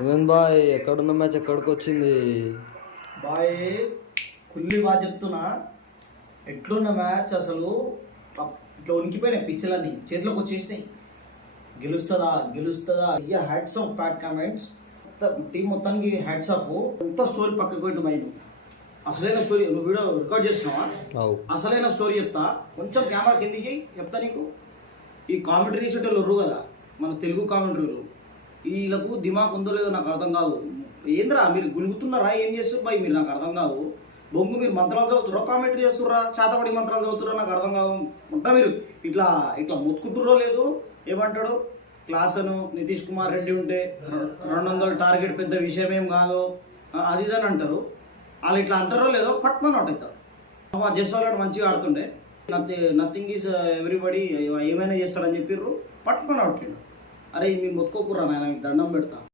ఏమైంది బాయ్? ఎక్కడున్న మ్యాచ్ ఎక్కడికి వచ్చింది బాయ్? కుల్లి బాగా చెప్తున్నా. ఎట్లున్న మ్యాచ్ అసలు ఇట్లా ఉనికిపోయినాయి, పిచ్చలన్నీ చేతిలోకి వచ్చేసినాయి. గెలుస్తుందా గెలుస్తుందా? ఇక hats off bad comments. Team మొత్తానికి హ్యాట్స్ ఆఫ్. ఎంత స్టోరీ పక్కకు పెట్టు మైండ్. అసలైన స్టోరీ నువ్వు వీడియో రికార్డ్ చేస్తున్నావా? అసలైన స్టోరీ చెప్తా, కొంచెం కెమెరా కిందికి చెప్తా నీకు. ఈ కామెంటరీ సెటర్లు ఉర్రు కదా, మన తెలుగు కామెంటరీలు, వీళ్ళకు దిమాగ్ ఉందో లేదో నాకు అర్థం కాదు. ఏంద్రా మీరు గులుగుతున్నారా, ఏం చేస్తారు బాయ్ మీరు? నాకు అర్థం కాదు. బొంగు మీరు మంత్రాలు చదువుతుర్రా, కామెంటరీ చేస్తుర్రా, చేతపడి మంత్రాలు చదువుతుర్రా, నాకు అర్థం కాదు. ఉంటా మీరు ఇట్లా ఇట్లా మొత్తుకుంటుర్రో లేదు. ఏమంటాడు క్లాస్ అను నితీష్ కుమార్ రెడ్డి ఉంటే 200 టార్గెట్ పెద్ద విషయం ఏం కాదు అది ఇదని అంటారు. వాళ్ళు ఇట్లా అంటారో లేదో పట్టుమని అవుట్ అవుతారు. జస్వాల్ మంచిగా ఆడుతుండే, నథింగ్ ఈజ్ ఎవ్రీబడి ఏమైనా చేస్తారని చెప్పిర్రు, పట్టుమని అవుట్. అరే మీరు మొత్తుకోకుర్రా నాయన, మీకు దండం పెడతా.